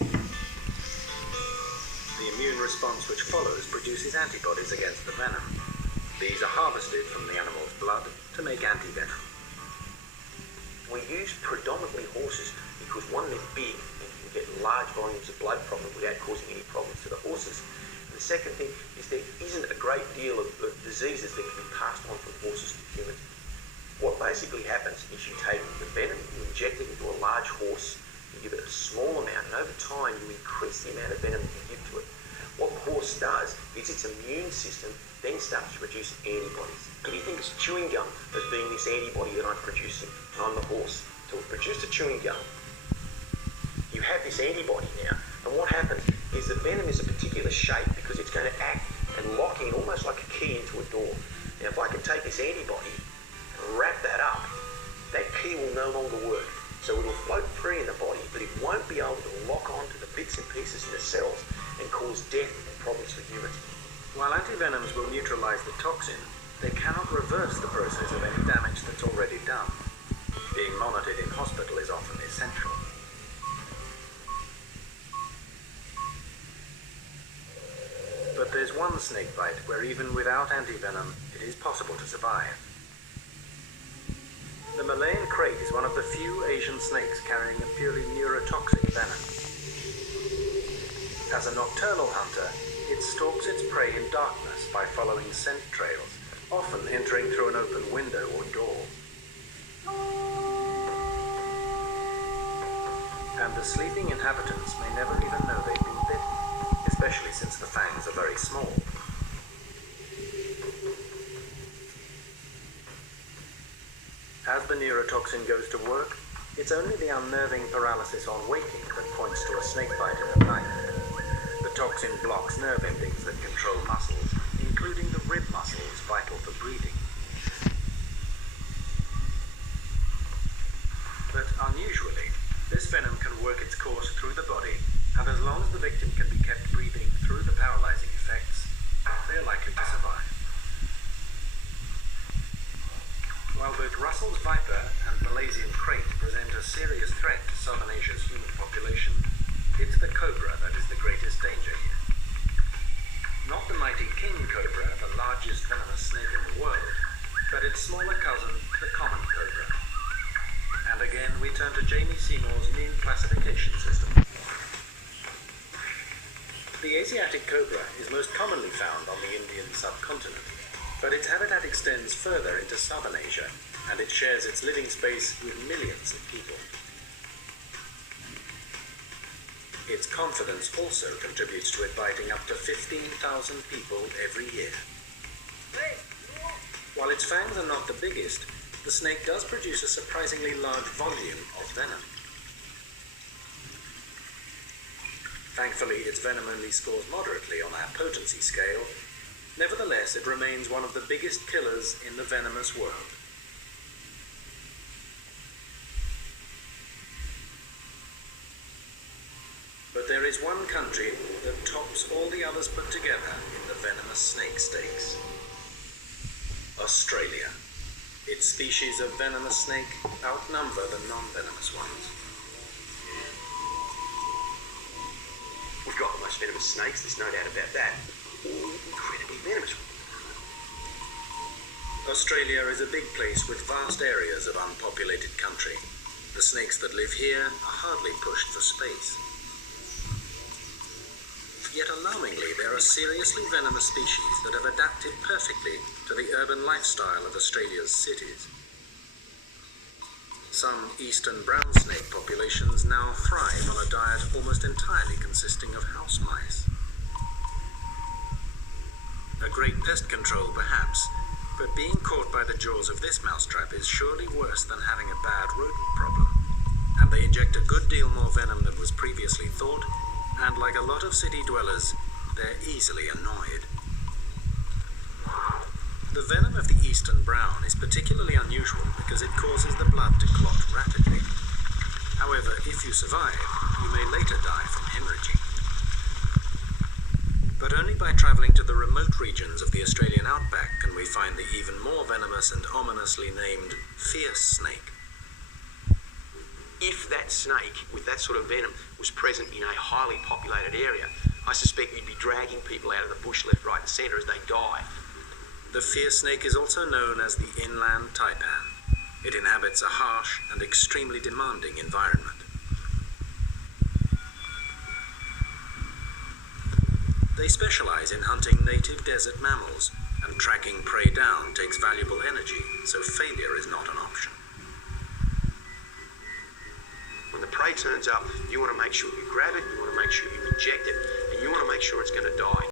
The immune response which follows produces antibodies against the venom. These are harvested from the animal's blood to make antivenom. We use predominantly horses because one, they're big and you can get large volumes of blood from them without causing any problems to the horses. And the second thing is there isn't a great deal of diseases that can be passed on from horses to humans. What basically happens is you take the venom, you inject it into a large horse, you give it a small amount, and over time you increase the amount of venom you give to it. What the horse does is its immune system then starts to produce antibodies. So you think it's chewing gum as being this antibody that I'm producing, and I'm the horse. So we've produced a chewing gum. You have this antibody now, and what happens is the venom is a particular shape because it's going to act and lock in almost like a key into a door. Now if I can take this antibody and wrap that up, that key will no longer work. So it'll float free in the body, but it won't be able to lock onto the bits and pieces in the cells and cause death and problems for humans. While antivenoms will neutralize the toxin, they cannot reverse the process of any damage that's already done. Being monitored in hospital is often essential. But there's one snake bite where even without antivenom, it is possible to survive. The Malayan crate is one of the few Asian snakes carrying a purely neurotoxic venom. As a nocturnal hunter, it stalks its prey in darkness by following scent trails, often entering through an open window or door. And the sleeping inhabitants may never even know they've been bitten, especially since the fangs are very small. As the neurotoxin goes to work, it's only the unnerving paralysis on waking that points to a snake bite in the night. The toxin blocks nerve endings that control muscles, including the rib muscles vital for breathing. But unusually, this venom can work its course through the body, and as long as the victim can be kept breathing through the paralyzing effects, they're likely to survive. While both Russell's viper and Malaysian crate present a serious threat to Southern Asia's human population, it's the cobra that is the greatest danger here. Not the mighty king cobra, the largest venomous snake in the world, but its smaller cousin, the common cobra. And again, we turn to Jamie Seymour's new classification system. The Asiatic cobra is most commonly found on the Indian subcontinent, but its habitat extends further into southern Asia, and it shares its living space with millions of people. Its confidence also contributes to it biting up to 15,000 people every year. While its fangs are not the biggest, the snake does produce a surprisingly large volume of venom. Thankfully, its venom only scores moderately on our potency scale. Nevertheless, it remains one of the biggest killers in the venomous world. But there is one country that tops all the others put together in the venomous snake stakes. Australia. Its species of venomous snake outnumber the non-venomous ones. We've got the most venomous snakes, there's no doubt about that. All incredibly venomous. Australia is a big place with vast areas of unpopulated country. The snakes that live here are hardly pushed for space. Yet alarmingly, there are seriously venomous species that have adapted perfectly to the urban lifestyle of Australia's cities. Some eastern brown snake populations now thrive on a diet almost entirely consisting of house mice. A great pest control, perhaps, but being caught by the jaws of this mousetrap is surely worse than having a bad rodent problem. And they inject a good deal more venom than was previously thought, and like a lot of city dwellers, they're easily annoyed. The venom of the eastern brown is particularly unusual because it causes the blood to clot rapidly. However, if you survive, you may later die from hemorrhaging. But only by travelling to the remote regions of the Australian outback can we find the even more venomous and ominously named fierce snake. if that snake with that sort of venom was present in a highly populated area, I suspect you'd be dragging people out of the bush left, right and centre as they die. The fear snake is also known as the inland taipan. It inhabits a harsh and extremely demanding environment. They specialize in hunting native desert mammals, and tracking prey down takes valuable energy, so failure is not an option. When the prey turns up, you want to make sure you grab it, you want to make sure you inject it, and you want to make sure it's going to die.